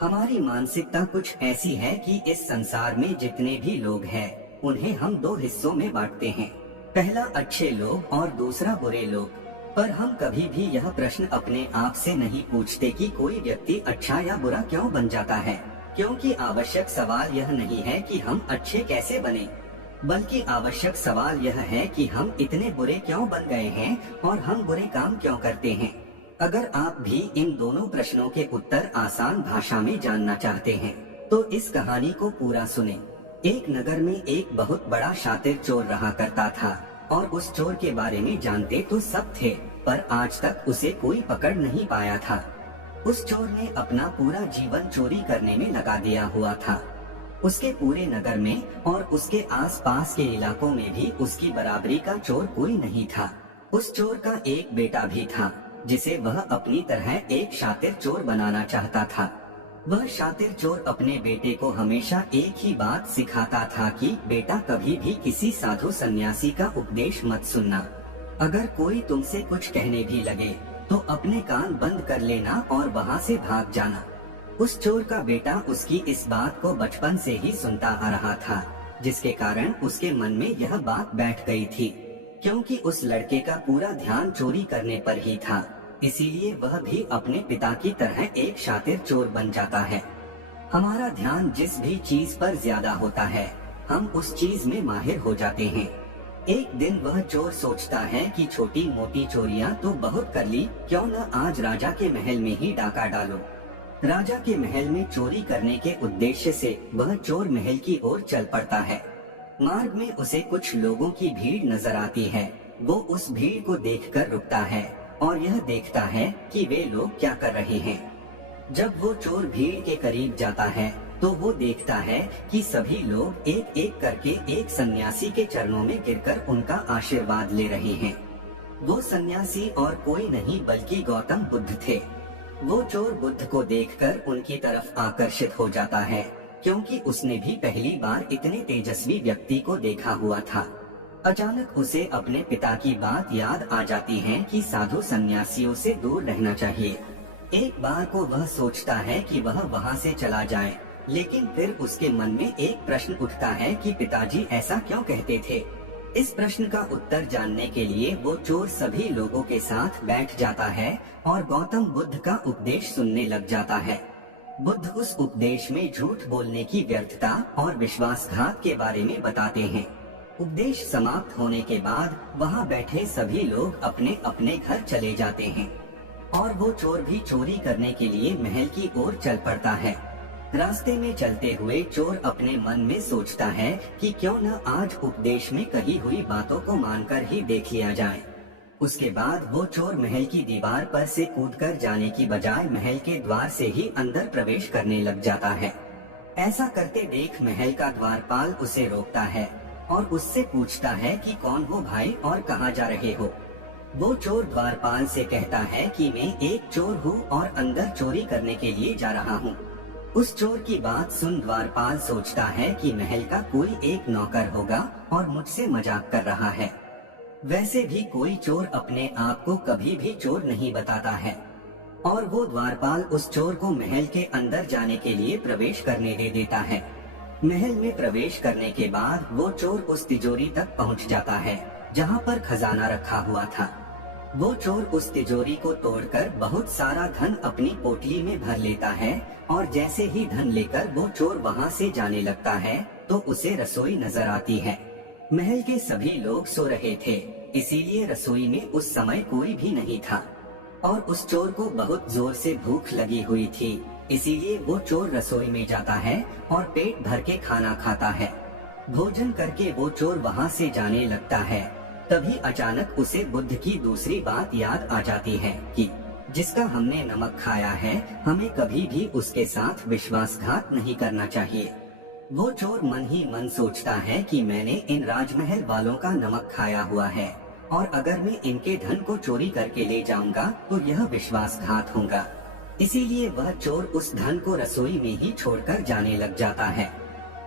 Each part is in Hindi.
हमारी मानसिकता कुछ ऐसी है कि इस संसार में जितने भी लोग हैं, उन्हें हम दो हिस्सों में बांटते हैं। पहला अच्छे लोग और दूसरा बुरे लोग। पर हम कभी भी यह प्रश्न अपने आप से नहीं पूछते कि कोई व्यक्ति अच्छा या बुरा क्यों बन जाता है, क्योंकि आवश्यक सवाल यह नहीं है कि हम अच्छे कैसे बने, बल्कि आवश्यक सवाल यह है कि हम इतने बुरे क्यों बन गए हैं और हम बुरे काम क्यों करते हैं। अगर आप भी इन दोनों प्रश्नों के उत्तर आसान भाषा में जानना चाहते हैं, तो इस कहानी को पूरा सुने। एक नगर में एक बहुत बड़ा शातिर चोर रहा करता था और उस चोर के बारे में जानते तो सब थे, पर आज तक उसे कोई पकड़ नहीं पाया था। उस चोर ने अपना पूरा जीवन चोरी करने में लगा दिया हुआ था। उसके पूरे नगर में और उसके आसपास के इलाकों में भी उसकी बराबरी का चोर कोई नहीं था। उस चोर का एक बेटा भी था, जिसे वह अपनी तरह एक शातिर चोर बनाना चाहता था। वह शातिर चोर अपने बेटे को हमेशा एक ही बात सिखाता था कि बेटा कभी भी किसी साधु सन्यासी का उपदेश मत सुनना। अगर कोई तुमसे कुछ कहने भी लगे तो अपने कान बंद कर लेना और वहाँ से भाग जाना। उस चोर का बेटा उसकी इस बात को बचपन से ही सुनता आ रहा था, जिसके कारण उसके मन में यह बात बैठ गई थी। क्योंकि उस लड़के का पूरा ध्यान चोरी करने पर ही था, इसीलिए वह भी अपने पिता की तरह एक शातिर चोर बन जाता है। हमारा ध्यान जिस भी चीज पर ज्यादा होता है, हम उस चीज में माहिर हो जाते हैं। एक दिन वह चोर सोचता है कि छोटी मोटी चोरियां तो बहुत कर ली, क्यों न आज राजा के महल में ही डाका डालो। राजा के महल में चोरी करने के उद्देश्य से वह चोर महल की ओर चल पड़ता है। मार्ग में उसे कुछ लोगों की भीड़ नजर आती है। वो उस भीड़ को देखकर रुकता है और यह देखता है कि वे लोग क्या कर रहे हैं। जब वो चोर भीड़ के करीब जाता है तो वो देखता है कि सभी लोग एक एक करके एक सन्यासी के चरणों में गिरकर उनका आशीर्वाद ले रहे हैं। वो सन्यासी और कोई नहीं बल्कि गौतम बुद्ध थे। वो चोर बुद्ध को देखकर उनकी तरफ आकर्षित हो जाता है, क्योंकि उसने भी पहली बार इतने तेजस्वी व्यक्ति को देखा हुआ था। अचानक उसे अपने पिता की बात याद आ जाती है कि साधु सन्यासियों से दूर रहना चाहिए। एक बार को वह सोचता है कि वह वहाँ से चला जाए, लेकिन फिर उसके मन में एक प्रश्न उठता है कि पिताजी ऐसा क्यों कहते थे। इस प्रश्न का उत्तर जानने के लिए वो चोर सभी लोगों के साथ बैठ जाता है और गौतम बुद्ध का उपदेश सुनने लग जाता है। बुद्ध उस उपदेश में झूठ बोलने की व्यर्थता और विश्वासघात के बारे में बताते हैं। उपदेश समाप्त होने के बाद वहाँ बैठे सभी लोग अपने अपने घर चले जाते हैं और वो चोर भी चोरी करने के लिए महल की ओर चल पड़ता है। रास्ते में चलते हुए चोर अपने मन में सोचता है कि क्यों न आज उपदेश में कही हुई बातों को मानकर ही देख लिया जाए। उसके बाद वो चोर महल की दीवार पर से कूदकर जाने की बजाय महल के द्वार से ही अंदर प्रवेश करने लग जाता है। ऐसा करते देख महल का द्वारपाल उसे रोकता है और उससे पूछता है कि कौन हो भाई और कहाँ जा रहे हो। वो चोर द्वारपाल से कहता है कि मैं एक चोर हूँ और अंदर चोरी करने के लिए जा रहा हूँ। उस चोर की बात सुन द्वारपाल सोचता है कि महल का कोई एक नौकर होगा और मुझसे मजाक कर रहा है। वैसे भी कोई चोर अपने आप को कभी भी चोर नहीं बताता है और वो द्वारपाल उस चोर को महल के अंदर जाने के लिए प्रवेश करने दे देता है। महल में प्रवेश करने के बाद वो चोर उस तिजोरी तक पहुंच जाता है जहां पर खजाना रखा हुआ था। वो चोर उस तिजोरी को तोड़कर बहुत सारा धन अपनी पोटली में भर लेता है और जैसे ही धन लेकर वो चोर वहां से जाने लगता है तो उसे रसोई नजर आती है। महल के सभी लोग सो रहे थे, इसीलिए रसोई में उस समय कोई भी नहीं था और उस चोर को बहुत जोर से भूख लगी हुई थी। इसीलिए वो चोर रसोई में जाता है और पेट भर के खाना खाता है। भोजन करके वो चोर वहाँ से जाने लगता है। तभी अचानक उसे बुद्ध की दूसरी बात याद आ जाती है कि जिसका हमने नमक खाया है, हमें कभी भी उसके साथ विश्वासघात नहीं करना चाहिए। वो चोर मन ही मन सोचता है कि मैंने इन राजमहल वालों का नमक खाया हुआ है और अगर मैं इनके धन को चोरी करके ले जाऊंगा तो यह विश्वासघात होगा। इसीलिए वह चोर उस धन को रसोई में ही छोड़कर जाने लग जाता है।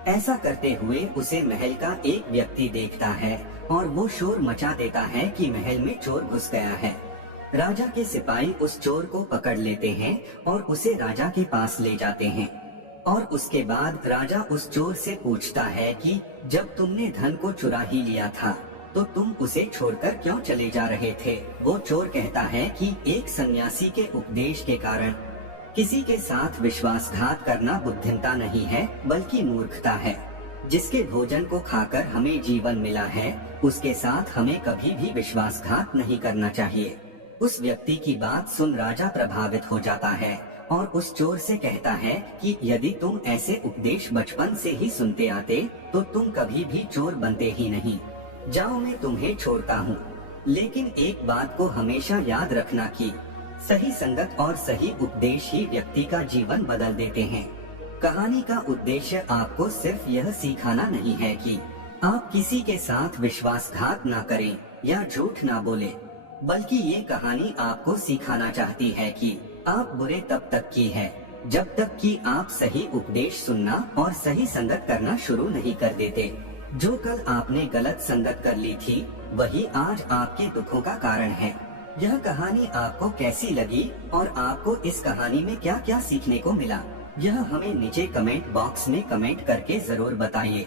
ऐसा करते हुए उसे महल का एक व्यक्ति देखता है और वो शोर मचा देता है कि महल में चोर घुस गया है। राजा के सिपाही उस चोर को पकड़ लेते हैं और उसे राजा के पास ले जाते हैं। और उसके बाद राजा उस चोर से पूछता है कि जब तुमने धन को चुरा ही लिया था तो तुम उसे छोड़कर क्यों चले जा रहे थे। वो चोर कहता है कि एक सन्यासी के उपदेश के कारण। किसी के साथ विश्वासघात करना बुद्धिमता नहीं है बल्कि मूर्खता है। जिसके भोजन को खाकर हमें जीवन मिला है उसके साथ हमें कभी भी विश्वासघात नहीं करना चाहिए। उस व्यक्ति की बात सुन राजा प्रभावित हो जाता है और उस चोर से कहता है कि यदि तुम ऐसे उपदेश बचपन से ही सुनते आते तो तुम कभी भी चोर बनते ही नहीं। जाओ, मैं तुम्हें छोड़ता हूँ, लेकिन एक बात को हमेशा याद रखना कि सही संगत और सही उपदेश ही व्यक्ति का जीवन बदल देते हैं। कहानी का उद्देश्य आपको सिर्फ यह सिखाना नहीं है कि आप किसी के साथ विश्वासघात ना करें या झूठ ना बोले, बल्कि ये कहानी आपको सिखाना चाहती है कि आप बुरे तब तक की है जब तक कि आप सही उपदेश सुनना और सही संगत करना शुरू नहीं कर देते। जो कल आपने गलत संगत कर ली थी वही आज आपके दुखों का कारण है। यह कहानी आपको कैसी लगी और आपको इस कहानी में क्या क्या सीखने को मिला, यह हमें नीचे कमेंट बॉक्स में कमेंट करके जरूर बताइए।